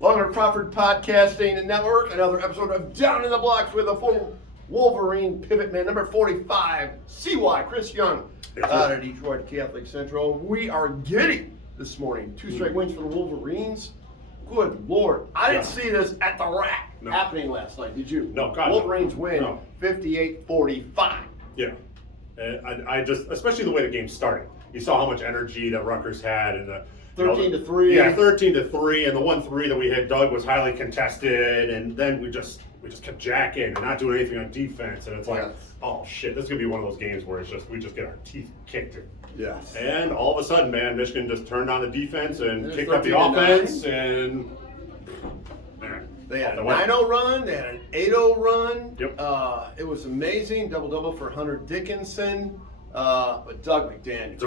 Welcome to Crawford Podcasting Network, another episode of Down in the Blocks with a former Wolverine pivot man, number 45, CY Chris Young, out of Detroit Catholic Central. We are giddy this morning. 2 straight wins for the Wolverines. Good Lord. I didn't see this at the rack happening last night, did you? No, God, Wolverines win no. 58-45. Yeah. I just, especially the way the game started. You saw how much energy that Rutgers had and the 13-3. Yeah, 13-3, and the 1-3 that we had dug was highly contested, and then we just kept jacking and not doing anything on defense, and it's like, oh shit, this is gonna be one of those games where it's just we just get our teeth kicked in. Yes. And all of a sudden, man, Michigan just turned on the defense and kicked up the offense, and man, they had a 9-0 run, they had an 8-0 run. Yep. It was amazing. Double for Hunter Dickinson. But Doug McDaniel,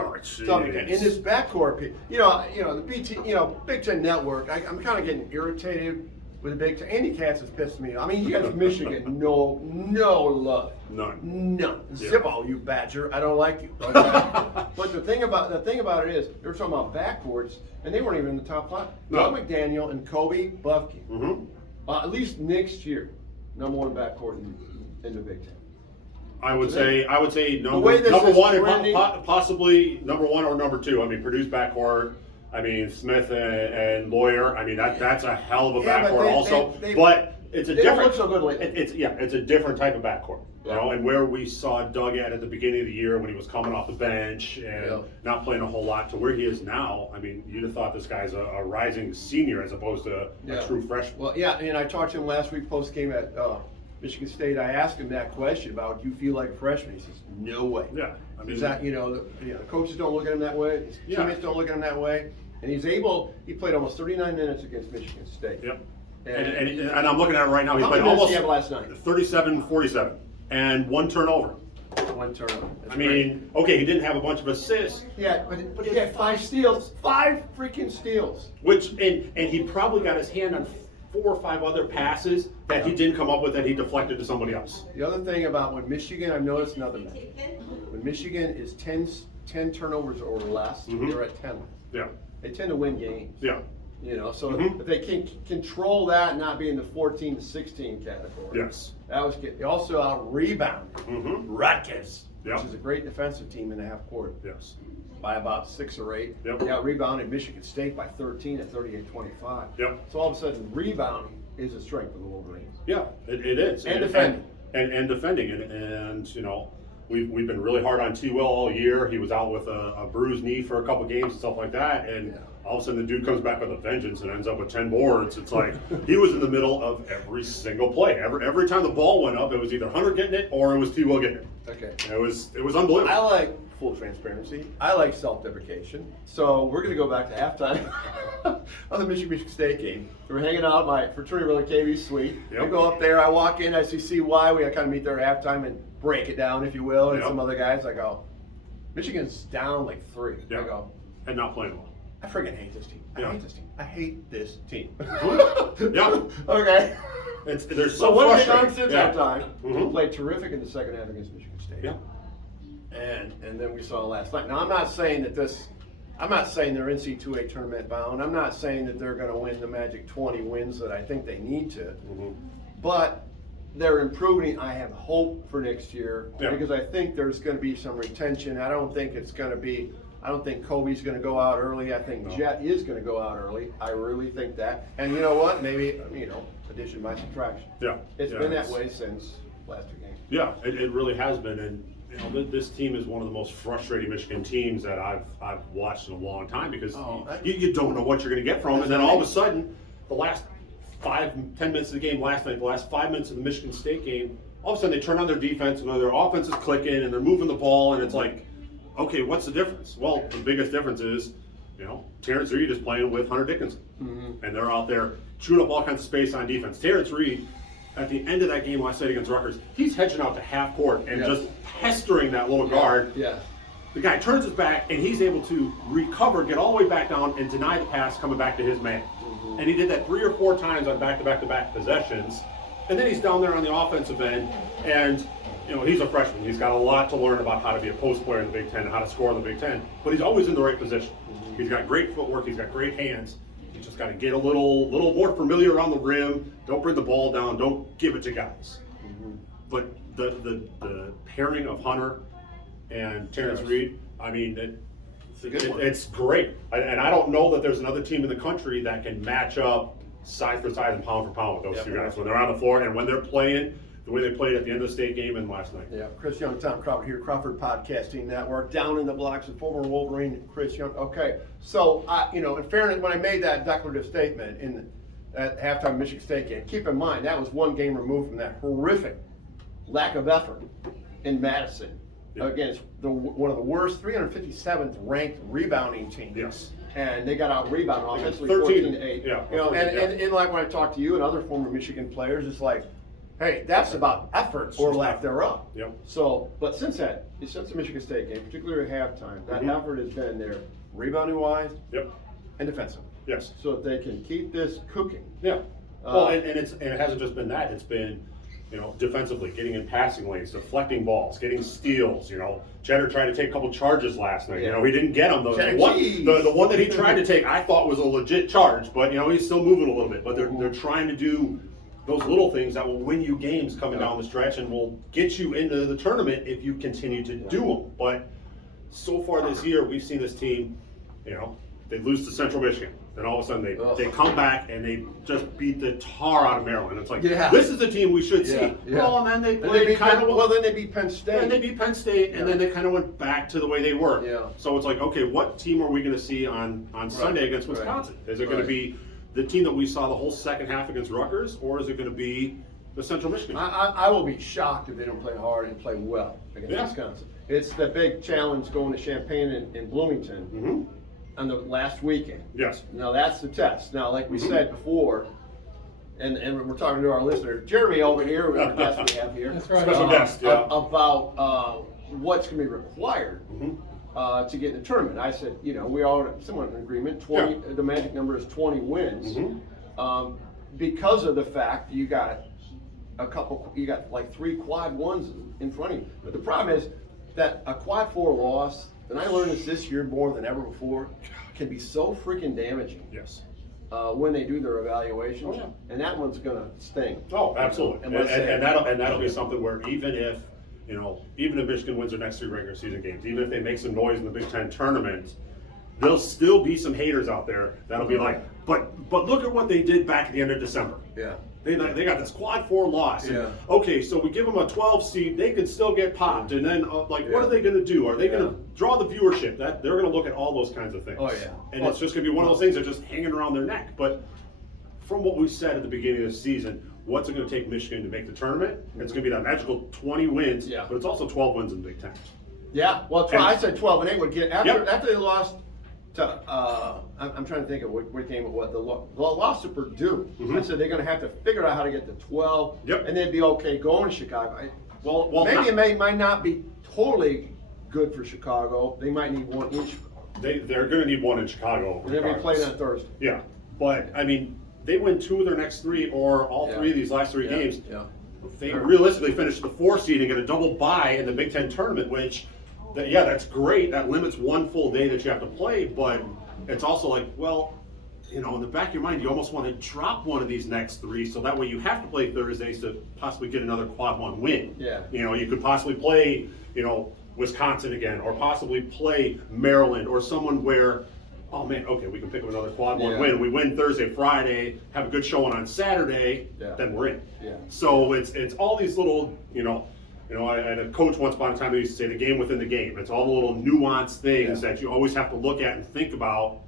in his backcourt, the BT, Big Ten Network. I'm kind of getting irritated with the Big Ten. Andy Katz has pissed me off. I mean, you guys, Michigan, no love, none. Zip all you Badger. I don't like you. Okay? But the thing about it is, they were talking about backcourts, and they weren't even in the top 5. Doug McDaniel and Kobe Buffkin. Mm-hmm. At least next year, number 1 backcourt in the Big Ten. I would say number one and possibly number 1 or number 2. I mean, Purdue's backcourt. I mean, Smith and Lawyer. I mean, that's a hell of a backcourt but it's a different. Look so good lately. It's a different type of backcourt. You know, and where we saw Doug at the beginning of the year when he was coming off the bench and not playing a whole lot to where he is now. I mean, you'd have thought this guy's a rising senior as opposed to a true freshman. Well, yeah, and I talked to him last week post game at Michigan State. I asked him that question about, do you feel like a freshman? He says, no way. Yeah, I mean, the coaches don't look at him that way. His teammates don't look at him that way. And he played almost 39 minutes against Michigan State. Yep. And I'm looking at it right now. He how played many minutes almost did he have last night? 37-47 and 1 turnover. 1 turnover. That's okay, he didn't have a bunch of assists. Yeah, but he had 5 steals. 5 freaking steals. And he probably got his hand on 4 or 5 other passes that he didn't come up with that he deflected to somebody else. The other thing about when Michigan, I've noticed another thing. When Michigan is 10 turnovers or less, they're at 10. Yeah. They tend to win games. Yeah. So if they can control that and not be in the 14 to 16 category. Yes. That was good. They also out-rebounded Rutgers, which is a great defensive team in the half court. Yes. By about 6 or 8. Yep. They out-rebounded Michigan State by 13 at 38-25. Yep. So all of a sudden, rebounding is a strength of the Wolverines. Yeah, it is. And defending. And defending. And we've been really hard on T. Will all year. He was out with a bruised knee for a couple games and stuff like that. And all of a sudden the dude comes back with a vengeance and ends up with 10 boards. It's like he was in the middle of every single play. Every time the ball went up, it was either Hunter getting it or it was T. Will getting it. Okay. It was unbelievable. I like full transparency. I like self-deprecation. So we're going to go back to halftime of the Michigan State game. We're hanging out at my fraternity brother KB's suite. Yep. I go up there, I walk in, I see CY. We kind of meet there at halftime and break it down, if you will, and some other guys. I go, Michigan's down like 3. Yep. I go, and not playing well. I friggin' hate this team. I hate this team. Yeah. Okay. There's so what have they done since that time? Mm-hmm. Played terrific in the second half against Michigan State. Yeah. And then we saw last night. Now I'm not saying they're NCAA tournament bound. I'm not saying that they're going to win the magic 20 wins that I think they need to. But they're improving. I have hope for next year because I think there's going to be some retention. I don't think Kobe's going to go out early. I think Jet is going to go out early. I really think that. And you know what? Maybe, addition by subtraction. Yeah. It's been that way since last 2 games. Yeah, it really has been. And this team is one of the most frustrating Michigan teams that I've watched in a long time because you don't know what you're going to get from them. And then all of a sudden, the last 5-10 minutes of the game last night, the last 5 minutes of the Michigan State game, all of a sudden they turn on their defense and their offense is clicking and they're moving the ball and it's like, okay, what's the difference? Well, the biggest difference is, Terrence Reed is playing with Hunter Dickinson. And they're out there chewing up all kinds of space on defense. Terrence Reed, at the end of that game last night against Rutgers, he's hedging out to half court and just pestering that little guard. Yeah. The guy turns his back and he's able to recover, get all the way back down, and deny the pass coming back to his man. And he did that 3 or 4 times on back-to-back possessions. And then he's down there on the offensive end, and he's a freshman. He's got a lot to learn about how to be a post player in the Big Ten and how to score in the Big Ten. But he's always in the right position. He's got great footwork. He's got great hands. you just got to get a little more familiar around the rim. Don't bring the ball down. Don't give it to guys. Mm-hmm. But the pairing of Hunter and Terrence Reed, I mean, it's great. And I don't know that there's another team in the country that can match up side for side and pound for pound with those two guys when they're on the floor and when they're playing the way they played at the end of the state game and last night. Yeah, Chris Young, Tom Crawford here, Crawford Podcasting Network, down in the blocks with former Wolverine Chris Young. Okay, so in fairness, when I made that declarative statement at halftime Michigan State game, keep in mind that was one game removed from that horrific lack of effort in Madison against one of the worst 357th ranked rebounding teams. Yes. And they got out rebounded offensively 14-8. Yeah. And like when I talk to you and other former Michigan players, it's like, hey, that's about effort or lack thereof. Yep. So, but since the Michigan State game, particularly at halftime, that effort has been there, rebounding wise, and defensive. Yes. So that they can keep this cooking. Yeah. Well, and it hasn't just been that; it's been, defensively, getting in passing lanes, deflecting balls, getting steals. Cheddar tried to take a couple charges last night. Yeah. He didn't get them. The one that he tried to take, I thought was a legit charge, but he's still moving a little bit. But they're trying to do those little things that will win you games coming down the stretch and will get you into the tournament if you continue to do them. But so far this year, we've seen this team, they lose to Central Michigan. Then all of a sudden they come back and they just beat the tar out of Maryland. It's like, this is the team we should see. Yeah. Well, and then they played then they beat Penn State. And they beat Penn State, and then they kind of went back to the way they were. Yeah. So it's like, okay, what team are we going to see on Sunday against Wisconsin? Is it going to be the team that we saw the whole second half against Rutgers, or is it going to be the Central Michigan? I will be shocked if they don't play hard and play well against Wisconsin. It's the big challenge going to Champaign and Bloomington on the last weekend. Yes. Now that's the test. Now, like we said before, and we're talking to our listener, Jeremy over here, our guest we have here. That's right. Special guest, about what's going to be required to get in the tournament. I said, we all somewhat in agreement. 20. The magic number is 20 wins, because of the fact you got like 3 quad ones in front of you. But the problem is that a quad 4 loss, and I learned this year more than ever before, can be so freaking damaging. Yes. When they do their evaluations, and that one's gonna sting. Oh, absolutely. And that'll be something where even if Michigan wins their next 3 regular season games, even if they make some noise in the Big Ten tournament, there'll still be some haters out there that'll be like, but look at what they did back at the end of December. Yeah. They got this quad 4 loss. Yeah. And, okay, so we give them a 12 seed, they could still get popped. And then, what are they going to do? Are they going to draw the viewership? They're going to look at all those kinds of things. Oh, yeah. And it's just going to be one of those things that are just hanging around their neck. But from what we said at the beginning of the season, what's it going to take Michigan to make the tournament? It's going to be that magical 20 wins, but it's also 12 wins in the Big Ten. Yeah, well, I said 12 and 8 would get after they lost to I'm trying to think of what game it was. The loss to Purdue. I said they're going to have to figure out how to get to 12, and they'd be okay going to Chicago. Maybe it might not be totally good for Chicago. They might need 1 each. They're going to need 1 in Chicago. They're going to be playing on Thursday. Yeah, but I mean, they win 2 of their next 3 or all 3 of these last 3 games. Yeah. They realistically finish the 4 seed and get a double bye in the Big Ten tournament, which, that's great. That limits 1 full day that you have to play, but it's also like, in the back of your mind, you almost want to drop one of these next 3, so that way you have to play Thursdays to possibly get another quad 1 win. Yeah. You could possibly play, Wisconsin again, or possibly play Maryland, or someone where, oh man, okay, we can pick up another quad 1 win. We win Thursday, Friday, have a good showing on Saturday, then we're in. Yeah. So it's all these little, I had a coach once upon a time that used to say the game within the game. It's all the little nuanced things that you always have to look at and think about.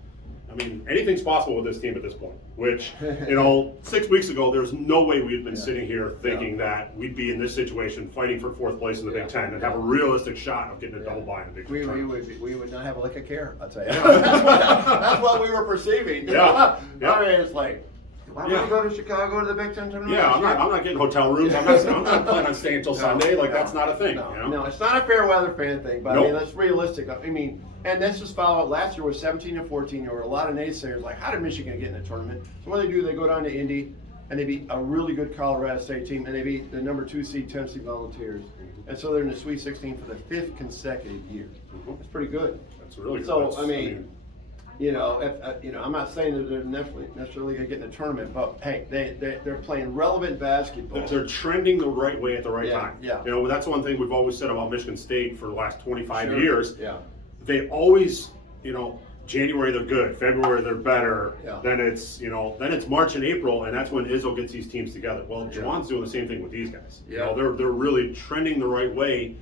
I mean, anything's possible with this team at this point, which, 6 weeks ago, there's no way we'd been sitting here thinking that we'd be in this situation fighting for 4th place in the Big Ten and have a realistic shot of getting a double bye in the Big Ten. We would not have a lick of care, I'll tell you. That's what we were perceiving. I mean, it's like, why would we go to Chicago to the Big Ten tournament? Yeah, I'm not getting hotel rooms. I'm not planning on staying until Sunday. That's not a thing. No, it's not a fair weather fan thing, but I mean, that's realistic. I mean, and let's just follow up. Last year was 17 and 14. There were a lot of naysayers like, how did Michigan get in the tournament? So what do, they go down to Indy, and they beat a really good Colorado State team, and they beat the number 2 seed Tennessee Volunteers. And so they're in the Sweet 16 for the 5th consecutive year. That's pretty good. That's really good. So, I mean, You know, I'm not saying that they're necessarily going to get in the tournament, but hey, they're playing relevant basketball. They're trending the right way at the right time. Yeah. You know, that's one thing we've always said about Michigan State for the last 25 Sure. years. Yeah. They always, you know, January they're good, February they're better. Yeah. Then it's March and April, and that's when Izzo gets these teams together. Well, Juwan's doing the same thing with these guys. Yeah. You know, they're really trending the right way,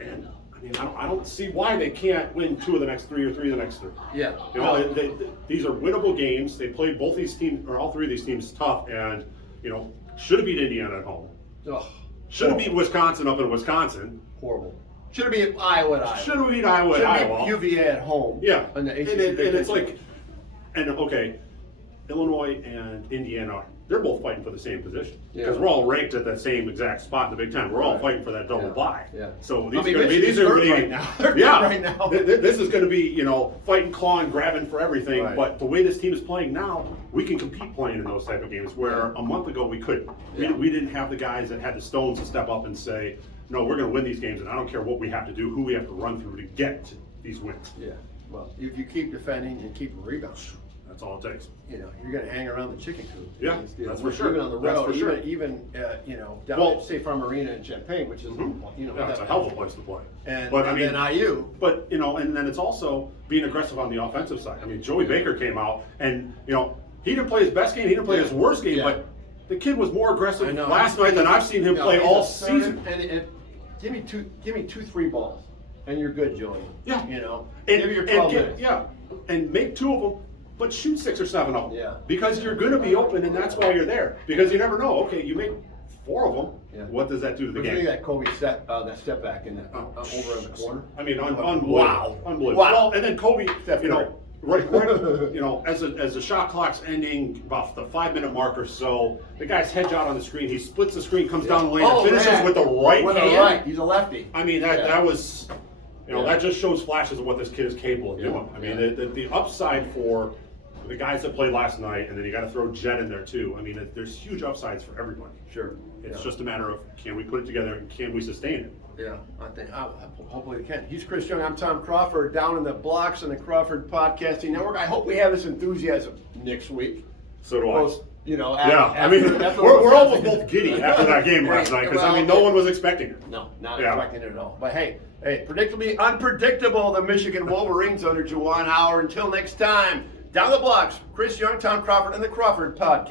and I mean, I don't see why they can't win 2 of the next 3 or 3 of the next 3. Yeah. You know, these are winnable games. They played both these teams, or all 3 of these teams, tough, and you know, should have beat Indiana at home. Ugh, Should have beat Wisconsin up in Wisconsin. horrible. Should have beat Iowa at Iowa. Should have beat Iowa at Should Iowa. have beat UVA at home. Yeah, In the ACC and Big Ten it's like, Championship. okay, Illinois and Indiana, they're both fighting for the same position because Yeah. we're all ranked at that same exact spot in the Big Ten. We're all Right. fiare going for that double bye. Yeah. So I mean, these Michigan's are third going to be right now. They're yeah. third right now. This is going to be, you know, fighting, clawing, grabbing for everything. Right. But the way this team is playing now, we can compete playing in those type of games where a month ago we couldn't. Yeah. We didn't have the guys that had the stones to step up and say, no, we're going to win these games, and I don't care what we have to do, who we have to run through to get to these wins. Yeah. Well, if you keep defending and keep rebounds, That's all it takes. you know, you're going to hang around the chicken coop. Yeah, You know, that's for sure. Even on the That's road, for sure. even you know, down Well- at State Farm Arena in Champaign, which is, you know, Yeah, it's a hell of a place to play. And, but and then IU. But you know, and then it's also being aggressive on the offensive side. I mean, Joey Baker came out, and you know, he didn't play his best game, he didn't play his worst game, Yeah. but the kid was more aggressive I know. last night than I've seen him No, play he's all a starter, season. And give me two 3 balls, and you're good, Joey. Yeah. You know, And, give me your and 12 get- minutes. yeah, and make 2 of them, but shoot 6 or 7 of them. Yeah. Because you're going to be open, and that's why you're there. Because you never know. Okay, you make 4 of them. Yeah. What does that do to the What do you game? think of that Kobe step back in the, over in the corner? I mean, unbelievable. Wow. Unbelievable. Wow. Well, and then Kobe, Steph you Curry. know, right, you know, as the shot clock's ending, about the 5-minute mark or so, the guy's hedge out on the screen. He splits the screen, comes down the lane, and finishes man. with the right With hand. the right. He's a lefty. I mean, that was, you know, Yeah. that just shows flashes of what this kid is capable of doing. I mean, the upside for the guys that played last night, and then you got to throw Jet in there too. I mean, there's huge upsides for everybody. Sure. It's just a matter of, can we put it together and can we sustain it? Yeah, I think hopefully we can. He's Chris Young. I'm Tom Crawford. Down in the blocks on the Crawford Podcasting Network. I hope we have this enthusiasm next week. So do I. Most, you know, I mean, we're almost both giddy after that game last night because, I mean, no one was expecting it. No, not Yeah. expecting it at all. But hey, predictably unpredictable, the Michigan Wolverines under Juwan Howard. Until next time, down the blocks, Chris Young, Tom Crawford, and the Crawford Podcast.